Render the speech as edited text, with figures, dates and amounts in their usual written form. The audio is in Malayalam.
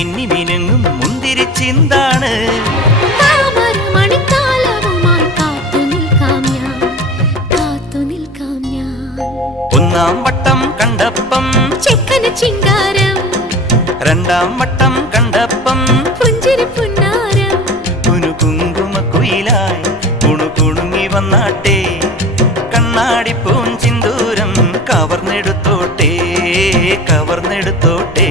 മിന്നി മിനുങ്ങും മുന്തിരി ചിന്താണ്. ഒന്നാം വട്ടം കണ്ടപ്പം ചെക്കന് ചിങ്കാരം, രണ്ടാം വട്ടം കണ്ടപ്പം പുഞ്ചിരി പുന്നാരം. കുനു കുങ്കുമ കുയിലായി കുണുകുണുങ്ങി വന്നാട്ടെ, കണ്ണാടി പൂഞ്ചിന്തൂരം കവർന്നെടുത്തോട്ടെ കവർന്നെടുത്തോട്ടെ.